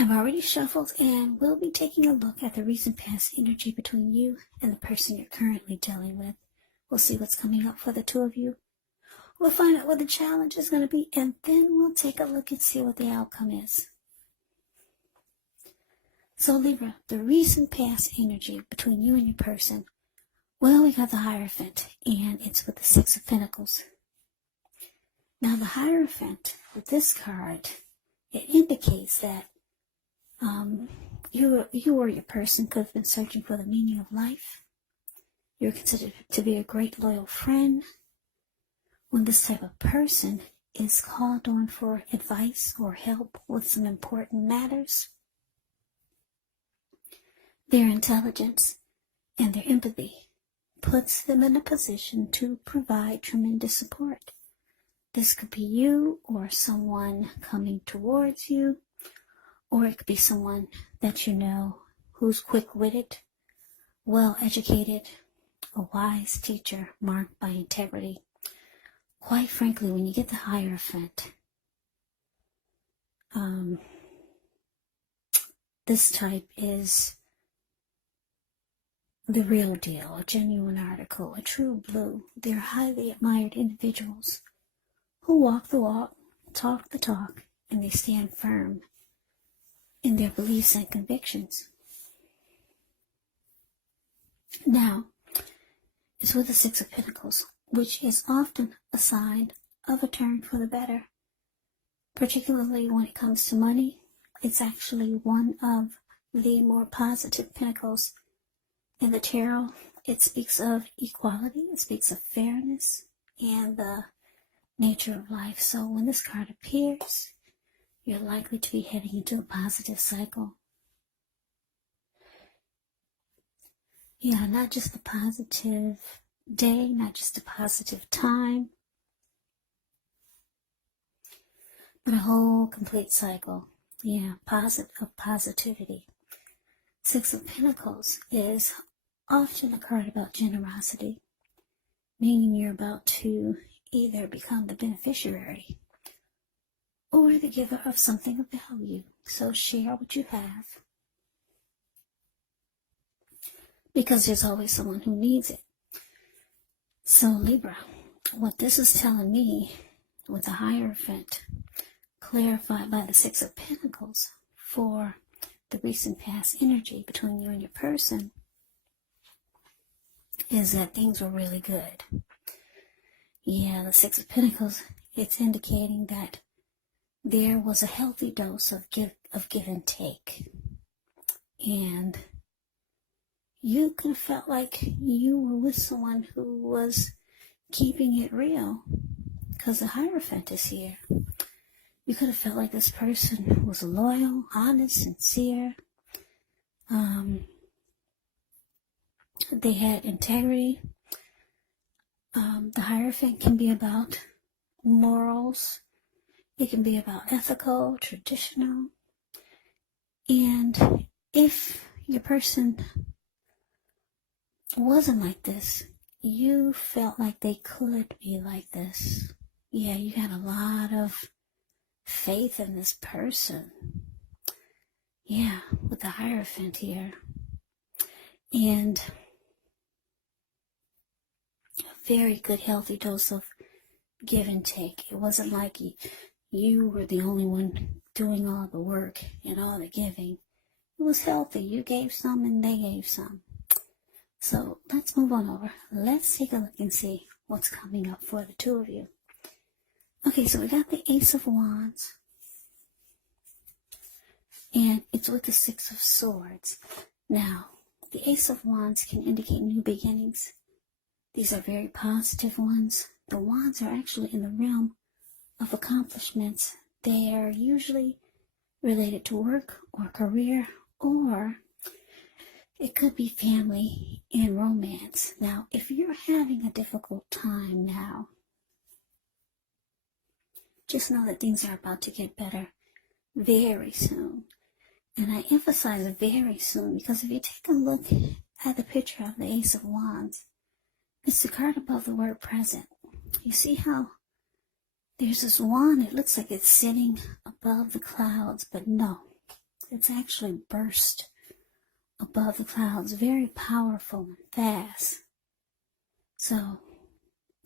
I've already shuffled and we'll be taking a look at the recent past energy between you and the person you're currently dealing with. We'll see what's coming up for the two of you. We'll find out what the challenge is going to be, and then we'll take a look and see what the outcome is. So Libra, the recent past energy between you and your person. Well, we got the Hierophant, and it's with the Six of Pentacles. Now the Hierophant, with this card, it indicates that you or your person could have been searching for the meaning of life. You're considered to be a great loyal friend. When this type of person is called on for advice or help with some important matters, their intelligence and their empathy puts them in a position to provide tremendous support. This could be you or someone coming towards you, or it could be someone that you know who's quick-witted, well-educated, a wise teacher marked by integrity. Quite frankly, when you get the Hierophant, this type is the real deal, a genuine article, a true blue. They're highly admired individuals who walk the walk, talk the talk, and they stand firm in their beliefs and convictions. Now, it's with the Six of Pentacles, which is often a sign of a turn for the better. Particularly when it comes to money, it's actually one of the more positive pentacles in the tarot. It speaks of equality, it speaks of fairness, and the nature of life. So when this card appears, you're likely to be heading into a positive cycle. Yeah, not just a positive day, not just a positive time, but a whole complete cycle. Yeah, positivity. Six of Pentacles is often a card about generosity, meaning you're about to either become the beneficiary or the giver of something of value. So share what you have, because there's always someone who needs it. So Libra, what this is telling me with the Hierophant, clarified by the Six of Pentacles for the recent past energy between you and your person, is that things were really good. Yeah, the Six of Pentacles, it's indicating that there was a healthy dose of give and take. And you could have felt like you were with someone who was keeping it real, because the Hierophant is here. You could have felt like this person was loyal, honest, sincere. They had integrity. The Hierophant can be about morals. It can be about ethical, traditional. And if your person wasn't like this, you felt like they could be like this. Yeah, you had a lot of faith in this person. Yeah, with the Hierophant here. And a very good, healthy dose of give and take. It wasn't like you were the only one doing all the work and all the giving. It was healthy. You gave some and they gave some. So let's move on over. Let's take a look and see what's coming up for the two of you. Okay, so we got the Ace of Wands, and it's with the Six of Swords. Now, the Ace of Wands can indicate new beginnings. These are very positive ones. The wands are actually in the realm of accomplishments. They are usually related to work or career, or it could be family and romance. Now, if you're having a difficult time now, just know that things are about to get better very soon. And I emphasize very soon, because if you take a look at the picture of the Ace of Wands, it's the card above the word present. You see how there's this wand, it looks like it's sitting above the clouds, but no. It's actually burst above the clouds, very powerful and fast. So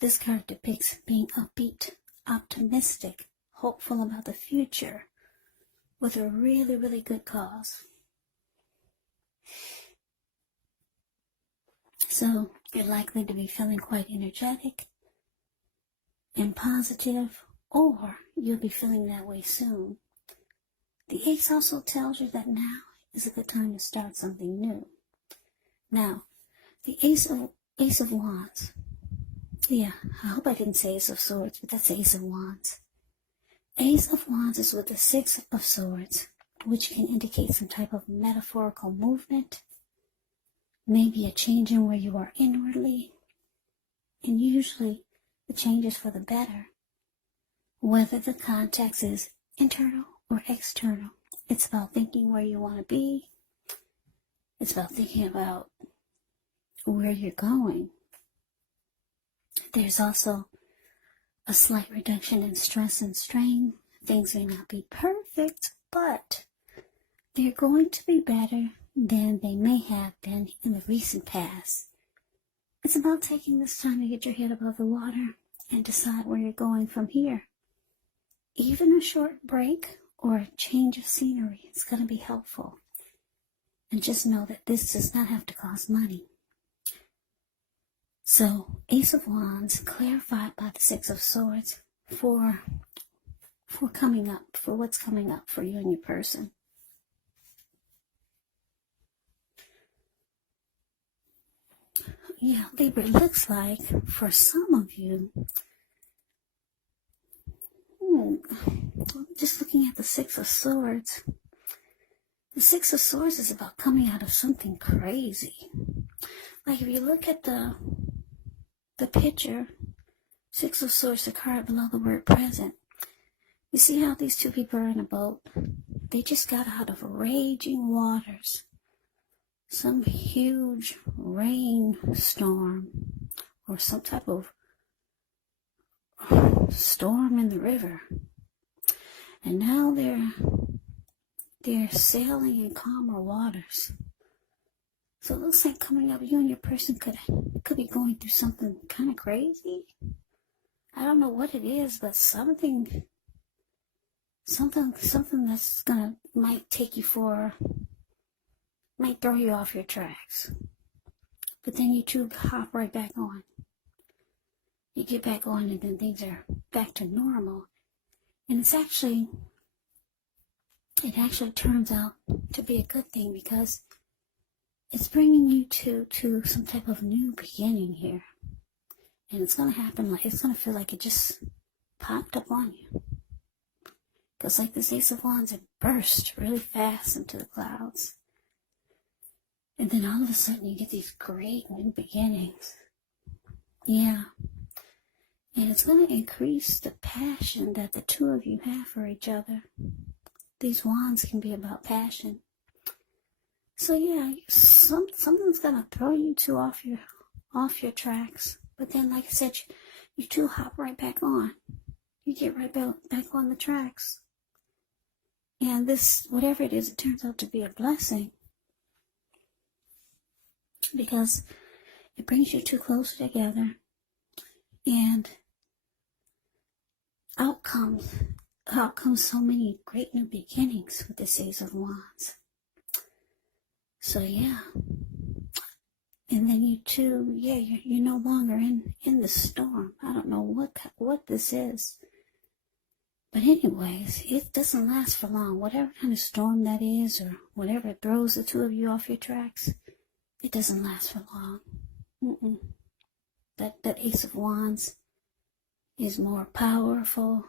this card depicts being upbeat, optimistic, hopeful about the future with a really, really good cause. So you're likely to be feeling quite energetic and positive, or you'll be feeling that way soon. The Ace also tells you that now is a good time to start something new. Now, the Ace of Wands. Yeah, I hope I didn't say Ace of Swords, but that's Ace of Wands. Ace of Wands is with the Six of Swords, which can indicate some type of metaphorical movement, maybe a change in where you are inwardly, and usually the change is for the better. Whether the context is internal or external, it's about thinking where you want to be. It's about thinking about where you're going. There's also a slight reduction in stress and strain. Things may not be perfect, but they're going to be better than they may have been in the recent past. It's about taking this time to get your head above the water and decide where you're going from here. Even a short break or a change of scenery is going to be helpful. And just know that this does not have to cost money. So, Ace of Wands, clarified by the Six of Swords for coming up, for what's coming up for you and your person. Yeah, Libra, it looks like for some of you, just looking at the Six of Swords, the Six of Swords is about coming out of something crazy. Like if you look at the picture, Six of Swords, the card below the word present, you see how these two people are in a boat? They just got out of raging waters. Some huge rainstorm or some type of storm in the river. And now they're sailing in calmer waters. So it looks like coming up, you and your person could be going through something kind of crazy. I don't know what it is, but something that's might throw you off your tracks. But then you two hop right back on. You get back on and then things are back to normal. And it actually turns out to be a good thing because it's bringing you to some type of new beginning here. And it's going to happen it's going to feel like it just popped up on you. Because like this Ace of Wands, it burst really fast into the clouds. And then all of a sudden you get these great new beginnings. Yeah. And it's going to increase the passion that the two of you have for each other. These wands can be about passion. So yeah, something's going to throw you two off your tracks. But then, like I said, you two hop right back on. You get right back on the tracks. And this, whatever it is, it turns out to be a blessing. Because it brings you two closer together. And out comes so many great new beginnings with this Ace of Wands. So yeah. And then you two, yeah, you're no longer in the storm. I don't know what this is. But anyways, it doesn't last for long. Whatever kind of storm that is, or whatever throws the two of you off your tracks, it doesn't last for long. That Ace of Wands is more powerful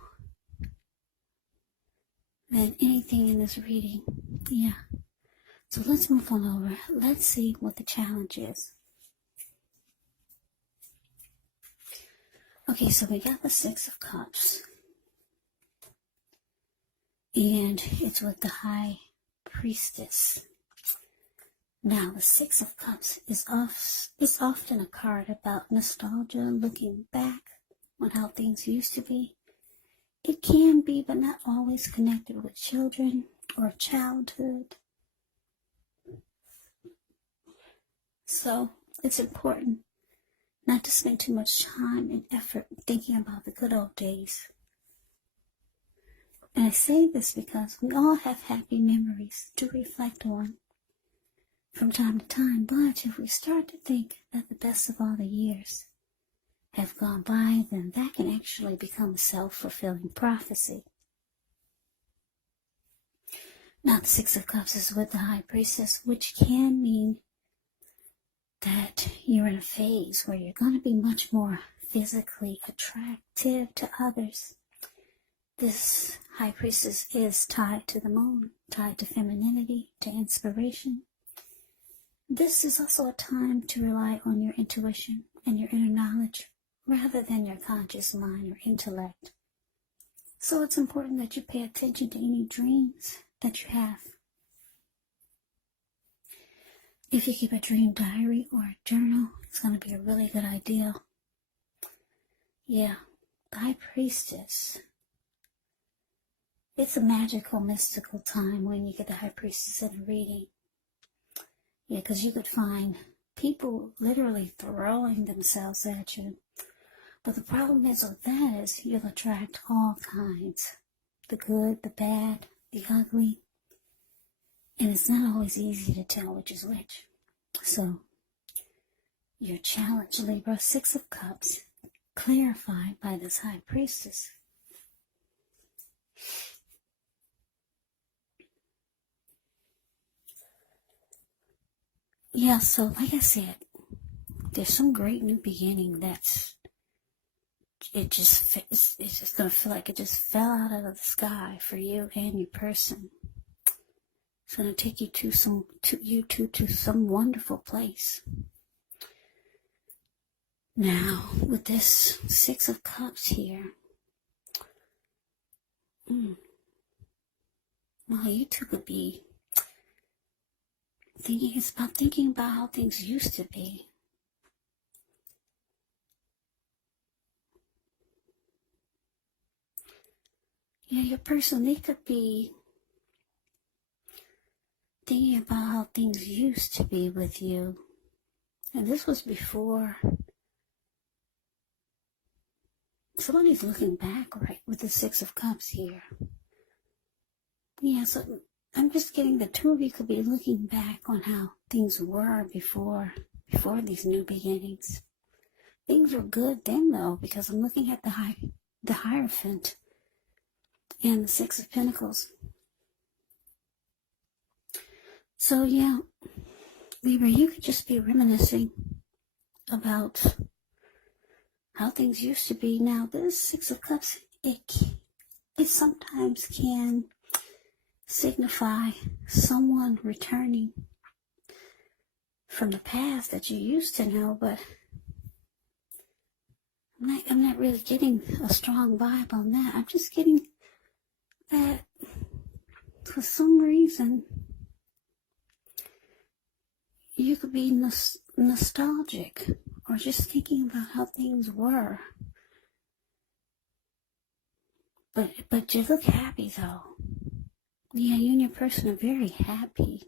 than anything in this reading. Yeah. So let's move on over. Let's see what the challenge is. Okay, so we got the Six of Cups. And it's with the High Priestess. Now, the Six of Cups is often a card about nostalgia, looking back on how things used to be. It can be, but not always, connected with children or childhood. So it's important not to spend too much time and effort thinking about the good old days. And I say this because we all have happy memories to reflect on from time to time, but if we start to think that the best of all the years have gone by, then that can actually become a self-fulfilling prophecy. Now, the Six of Cups is with the High Priestess, which can mean that you're in a phase where you're going to be much more physically attractive to others. This High Priestess is tied to the moon, tied to femininity, to inspiration. This is also a time to rely on your intuition and your inner knowledge rather than your conscious mind or intellect. So it's important that you pay attention to any dreams that you have. If you keep a dream diary or a journal, it's going to be a really good idea. Yeah, the High Priestess. It's a magical, mystical time when you get the High Priestess in a reading. Yeah, because you could find people literally throwing themselves at you. But the problem is with that is you'll attract all kinds. The good, the bad, the ugly. And it's not always easy to tell which is which. So, your challenge, Libra, Six of Cups, clarified by this High Priestess. Yeah, so like I said, there's some great new beginning it's just going to feel like it just fell out of the sky for you and your person. It's going to take you to some wonderful place. Now, with this Six of Cups here, well, you two could be thinking about how things used to be. Yeah, your person, they could be thinking about how things used to be with you. And this was before. Somebody's looking back, right, with the Six of Cups here. Yeah, so I'm just getting the two of you could be looking back on how things were before these new beginnings. Things were good then, though, because I'm looking at the Hierophant and the Six of Pentacles. So, yeah, Libra, you could just be reminiscing about how things used to be. Now, this Six of Cups, it sometimes can signify someone returning from the past that you used to know, but I'm not really getting a strong vibe on that. I'm just getting that for some reason you could be nostalgic or just thinking about how things were. But you look happy though. Yeah, you and your person are very happy.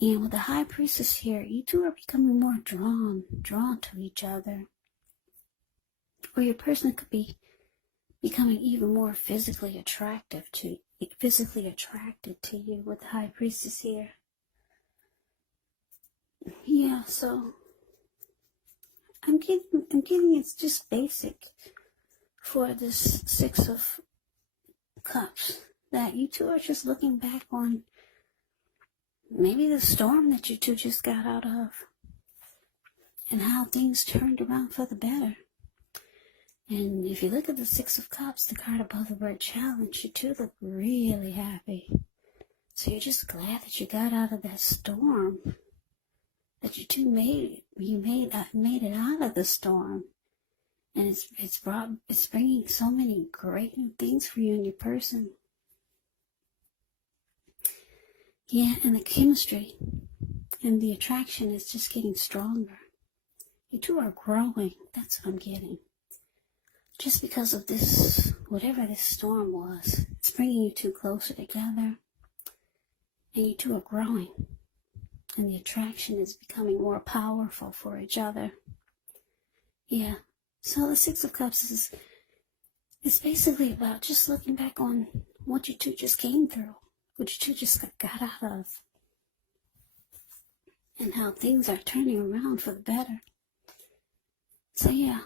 And with the High Priestess here, you two are becoming more drawn to each other. Or your person could be becoming even more physically attracted to you with the High Priestess here. Yeah, so I'm getting it's just basic for this Six of Cups, that you two are just looking back on maybe the storm that you two just got out of and how things turned around for the better. And if you look at the Six of Cups, the card above the word challenge, you two look really happy. So you're just glad that you got out of that storm, that you two made it out of the storm. And it's bringing so many great new things for you and your person. Yeah, and the chemistry and the attraction is just getting stronger. You two are growing. That's what I'm getting. Just because of this, whatever this storm was, It's bringing you two closer together, and you two are growing, and the attraction is becoming more powerful for each other. Yeah, so the Six of Cups is basically about just looking back on what you two just came through, what you two just got out of, and how things are turning around for the better. So yeah,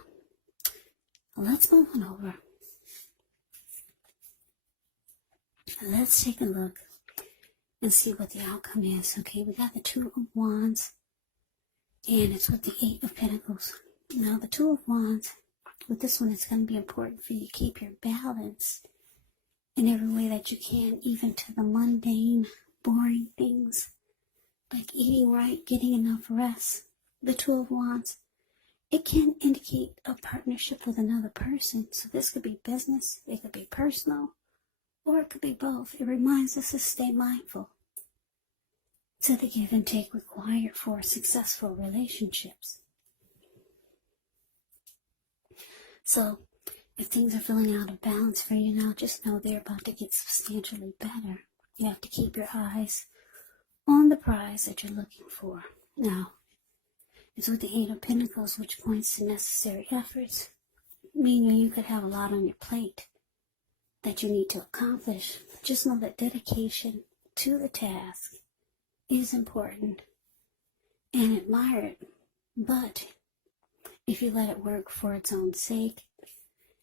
let's move on over. Let's take a look and see what the outcome is. Okay, we got the Two of Wands, and it's with the Eight of Pentacles. Now, the Two of Wands, with this one, it's going to be important for you to keep your balance in every way that you can, even to the mundane, boring things, like eating right, getting enough rest. The Two of Wands, it can indicate a partnership with another person. So this could be business, it could be personal, or it could be both. It reminds us to stay mindful to the give and take required for successful relationships. So, if things are feeling out of balance for you now, just know they're about to get substantially better. You have to keep your eyes on the prize that you're looking for. Now, it's with the Eight of Pentacles, which points to necessary efforts, meaning you could have a lot on your plate that you need to accomplish. Just know that dedication to the task is important and admired, but if you let it work for its own sake,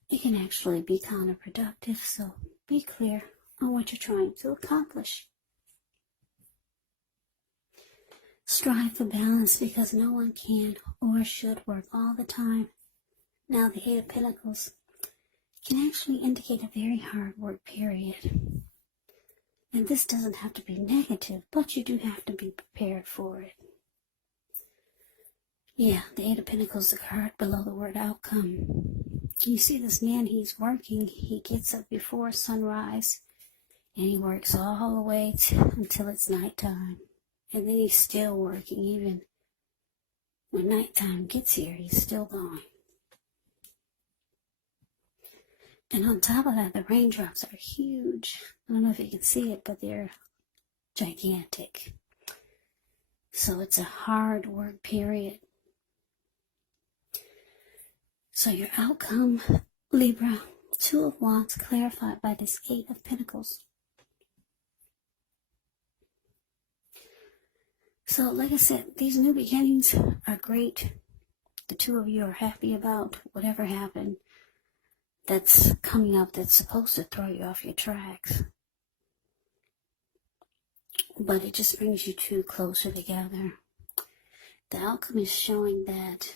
it can actually be counterproductive. So be clear on what you're trying to accomplish. Strive for balance, because no one can or should work all the time. Now, the Eight of Pentacles can actually indicate a very hard work period. And this doesn't have to be negative, but you do have to be prepared for it. Yeah, the Eight of Pentacles is the card below the word outcome. You see this man, he's working. He gets up before sunrise, and he works all the way until it's nighttime. And then he's still working, even when nighttime gets here, he's still going. And on top of that, the raindrops are huge. I don't know if you can see it, but they're gigantic. So it's a hard work period. So your outcome, Libra, Two of Wands, clarified by this Eight of Pentacles. So like I said, these new beginnings are great. The two of you are happy about whatever happened that's coming up that's supposed to throw you off your tracks. But it just brings you two closer together. The outcome is showing that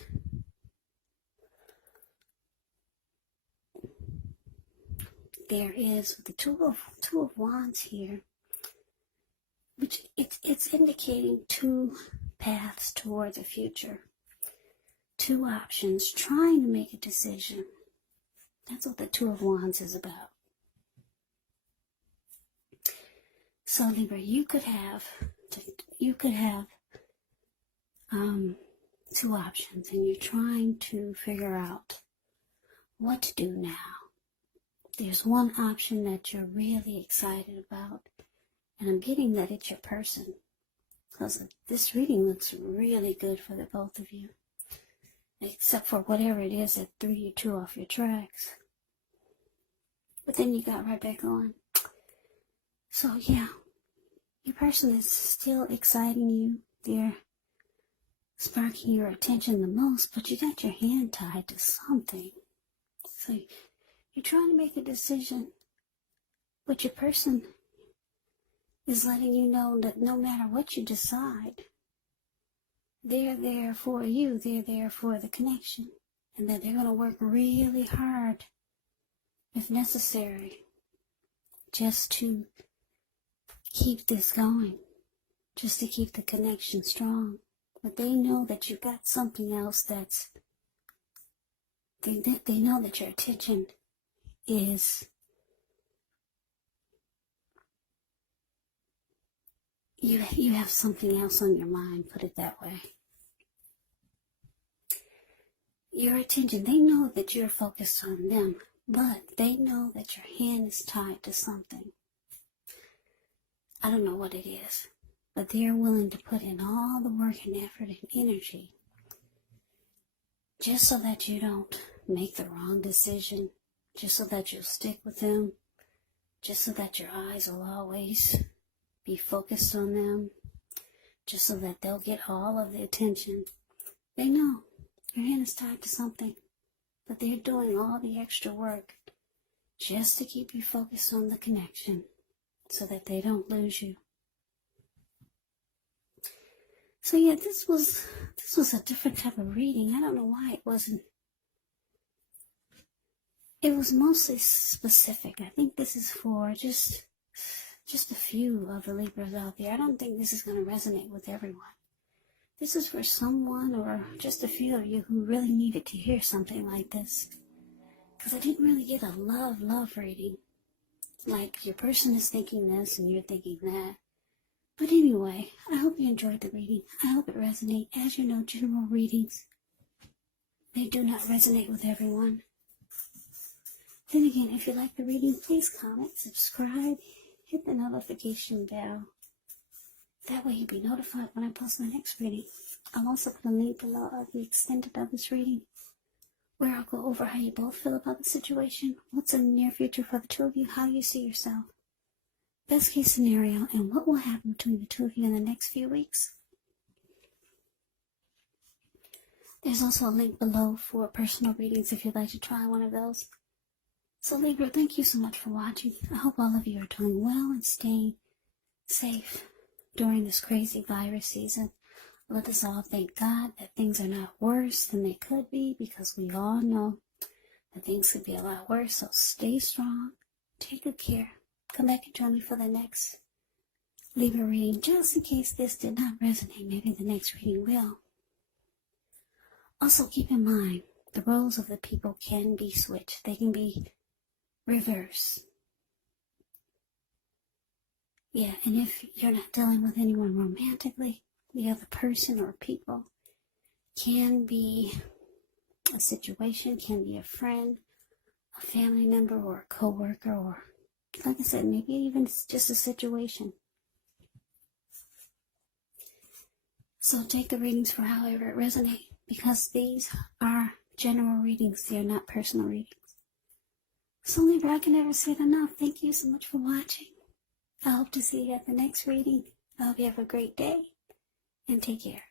there is the Two of Wands here, which it's indicating two paths toward the future. Two options, trying to make a decision. That's what the Two of Wands is about. So Libra, you could have two options, and you're trying to figure out what to do now. There's one option that you're really excited about, and I'm getting that it's your person, because this reading looks really good for the both of you, except for whatever it is that threw you two off your tracks. But then you got right back on. So yeah, your person is still exciting you. They're sparking your attention the most, but you got your hand tied to something. So you're trying to make a decision, but your person is letting you know that no matter what you decide, they're there for you, they're there for the connection, and that they're going to work really hard, if necessary, just to keep this going, just to keep the connection strong. But they know that you've got something else that's, they know that your attention is, you have something else on your mind, put it that way. Your attention, they know that you're focused on them, But they know that your hand is tied to something. I don't know what it is, but they're willing to put in all the work and effort and energy just so that you don't make the wrong decision, just so that you'll stick with them, just so that your eyes will always be focused on them, just so that they'll get all of the attention. They know your hand is tied to something, but they're doing all the extra work just to keep you focused on the connection so that they don't lose you. So yeah, this was a different type of reading. I don't know why it wasn't. It was mostly specific. I think this is for just a few of the Libras out there. I don't think this is going to resonate with everyone. This is for someone or just a few of you who really needed to hear something like this. Because I didn't really get a love reading. Like your person is thinking this and you're thinking that. But anyway, I hope you enjoyed the reading. I hope it resonates. As you know, general readings, they do not resonate with everyone. Then again, if you like the reading, please comment, subscribe, hit the notification bell. That way you'll be notified when I post my next reading. I'll also put a link below of the extended of this reading, where I'll go over how you both feel about the situation, what's in the near future for the two of you, how you see yourself, best case scenario, and what will happen between the two of you in the next few weeks. There's also a link below for personal readings if you'd like to try one of those. So Libra, thank you so much for watching. I hope all of you are doing well and staying safe during this crazy virus season. Let us all thank God that things are not worse than they could be, because we all know that things could be a lot worse. So stay strong, take good care. Come back and join me for the next Libra reading, just in case this did not resonate. Maybe the next reading will. Also keep in mind, the roles of the people can be switched. They can be reversed. Yeah, and if you're not dealing with anyone romantically, the other person or people can be a situation, can be a friend, a family member, or a co-worker, or, like I said, maybe even just a situation. So take the readings for however it resonates, because these are general readings. They are not personal readings. So Libra, I can never say it enough. Thank you so much for watching. I hope to see you at the next reading. I hope you have a great day, and take care.